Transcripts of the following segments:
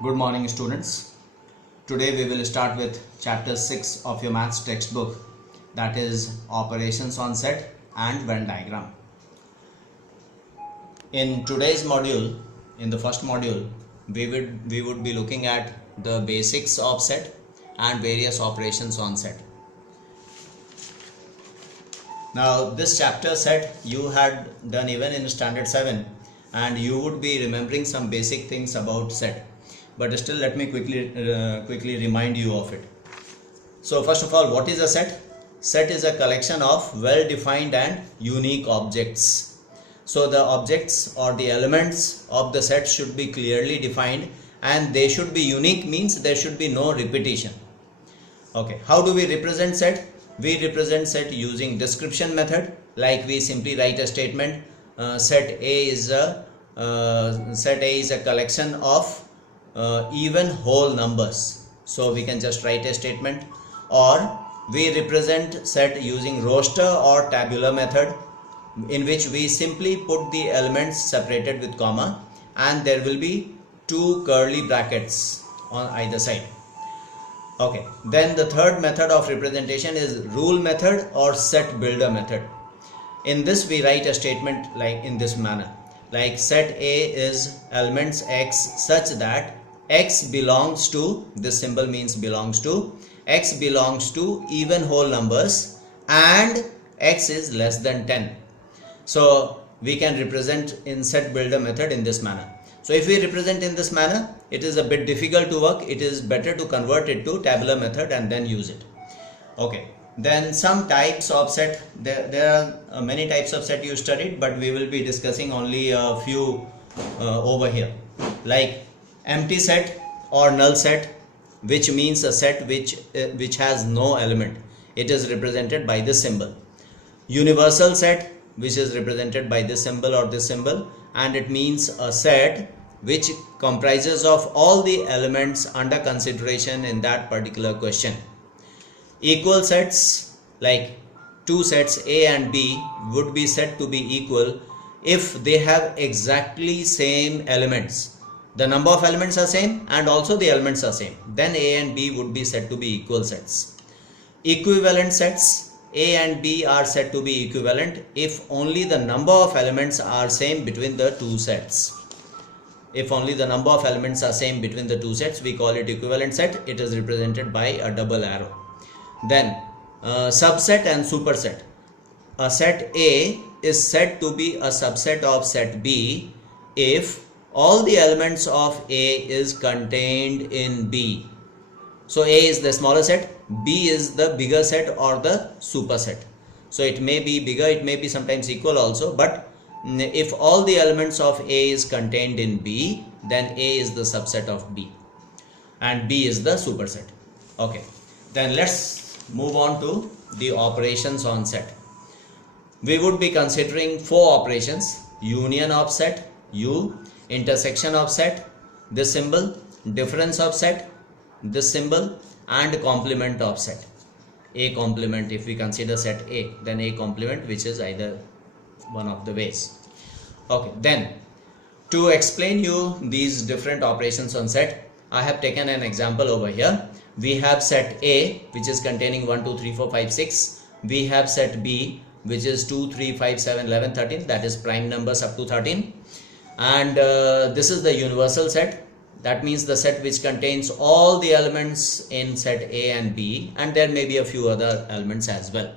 Good morning, students. Today we will start with chapter 6 of your maths textbook, that is operations on set and Venn diagram. In today's module, in the first module, we would be looking at the basics of set and various operations on set. Now this chapter set you had done even in standard 7 and you would be remembering some basic things about set, but still let me quickly remind you of it. So first of all, what is a set? Set is a collection of well-defined and unique objects. So the objects or the elements of the set should be clearly defined and they should be unique, means there should be no repetition. Okay, how do we represent set? We represent set using description method, like we simply write a statement. Set A is a collection of even whole numbers. So we can just write a statement. Or we represent set using roster or tabular method, in which we simply put the elements separated with comma and there will be two curly brackets on either side. Okay, then the third method of representation is rule method or set builder method. In this we write a statement like in this manner, like set A is elements x such that x belongs to, this symbol means belongs to, x belongs to even whole numbers and x is less than 10. So we can represent in set builder method in this manner. So if we represent in this manner, it is a bit difficult to work. It is better to convert it to tabular method and then use it. Okay, then some types of set. There are many types of set you studied, but we will be discussing only a few over here, like empty set or null set, which means a set which has no element. It is represented by this symbol. Universal set, which is represented by this symbol or this symbol, and it means a set which comprises of all the elements under consideration in that particular question. Equal sets, like two sets A and B, would be said to be equal if they have exactly same elements. The number of elements are same and also the elements are same. Then A and B would be said to be equal sets. Equivalent sets, A and B are said to be equivalent if only the number of elements are same between the two sets. If only the number of elements are same between the two sets, we call it equivalent set. It is represented by a double arrow. Then subset and superset. A set A is said to be a subset of set B if all the elements of A is contained in B. So A is the smaller set, B is the bigger set or the superset. So it may be bigger, it may be sometimes equal also, but if all the elements of A is contained in B, then A is the subset of B and B is the superset. Okay, then let's move on to the operations on set. We would be considering four operations: union of set, U, intersection of set, this symbol, difference of set, this symbol, and complement of set. A complement, if we consider set A, then A complement, which is either one of the ways. Okay, then to explain you these different operations on set, I have taken an example over here. We have set A, which is containing 1, 2, 3, 4, 5, 6. We have set B, which is 2, 3, 5, 7, 11, 13. That is prime numbers up to 13. And this is the universal set. That means the set which contains all the elements in set A and B, and there may be a few other elements as well.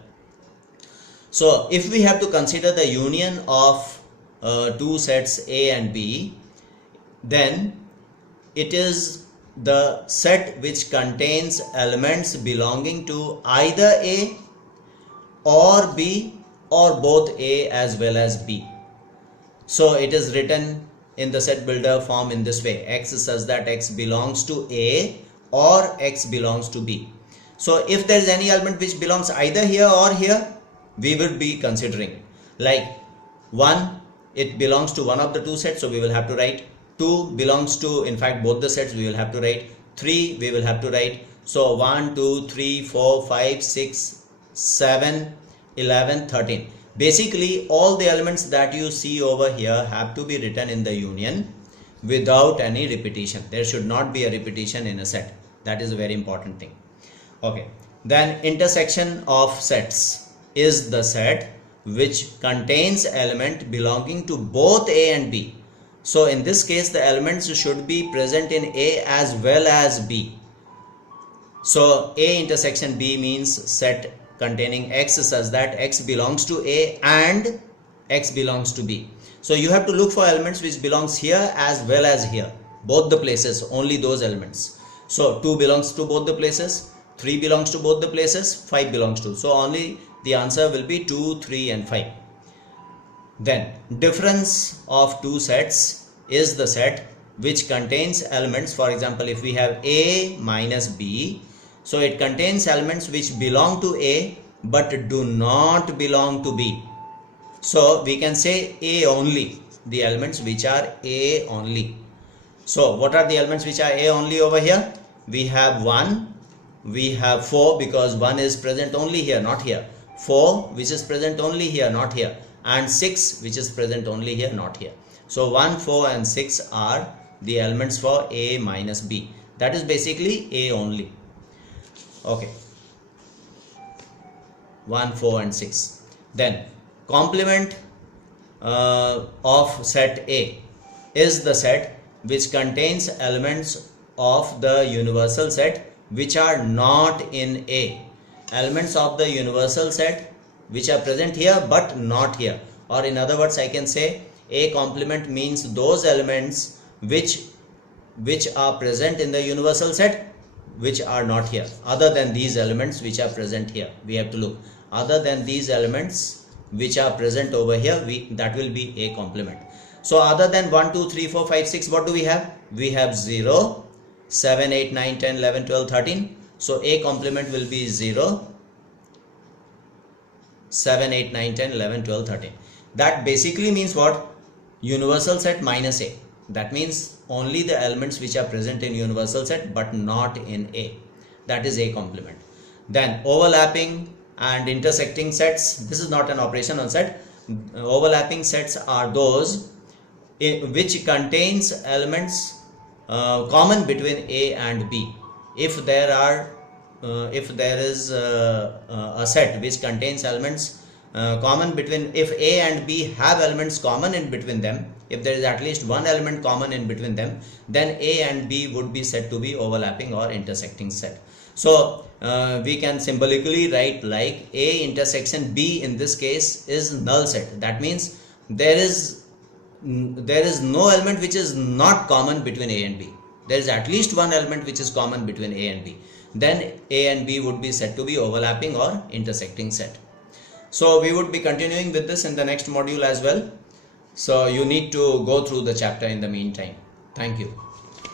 So if we have to consider the union of two sets A and B, then it is the set which contains elements belonging to either A or B or both A as well as B. So it is written in the set builder form in this way: x such that x belongs to A or x belongs to B. So if there is any element which belongs either here or here, we will be considering, like 1, it belongs to one of the two sets, so we will have to write. 2 belongs to, in fact, both the sets, we will have to write. 3 we will have to write. So 1, 2, 3, 4, 5, 6, 7, 11, 13. Basically all the elements that you see over here have to be written in the union. without any repetition. There should not be a repetition in a set. That is a very important thing. Okay, then intersection of sets is the set which contains element belonging to both A and B. So in this case, the elements should be present in A as well as B. So A intersection B means set containing X such that X belongs to A and X belongs to B. So you have to look for elements which belongs here as well as here, both the places, only those elements. So 2 belongs to both the places, 3 belongs to both the places, 5 belongs to. So only the answer will be 2, 3 and 5. Then difference of two sets is the set which contains elements. For example, if we have A minus B, so it contains elements which belong to A but do not belong to B. So we can say A only, the elements which are A only. So what are the elements which are A only over here? We have 1, we have 4 because 1 is present only here, not here. 4 which is present only here, not here, and 6 which is present only here, not here. So 1, 4 and 6 are the elements for A minus B. That is basically A only. Okay, 1, 4 and 6. Then complement of set A is the set which contains elements of the universal set which are not in A. Elements of the universal set which are present here but not here, or in other words I can say A complement means those elements which are present in the universal set which are not here, other than these elements which are present here. We have to look, other than these elements which are present over here, that will be A complement. So other than 1, 2, 3, 4, 5, 6, what do we have? We have 0, 7, 8, 9, 10, 11, 12, 13. So A complement will be 0, 7, 8, 9, 10, 11, 12, 13. That basically means what? Universal set minus A. That means only the elements which are present in universal set but not in A. That is A complement. Then overlapping and intersecting sets. This is not an operation on set. Overlapping sets are those which contains elements common between A and B. If there is a set which contains elements common between, if A and B have elements common in between them, if there is at least one element common in between them, then A and B would be said to be overlapping or intersecting set. So we can symbolically write like A intersection B in this case is null set. That means there is no element which is not common between A and B. There is at least one element which is common between A and B. Then A and B would be said to be overlapping or intersecting set. So we would be continuing with this in the next module as well. So you need to go through the chapter in the meantime. Thank you.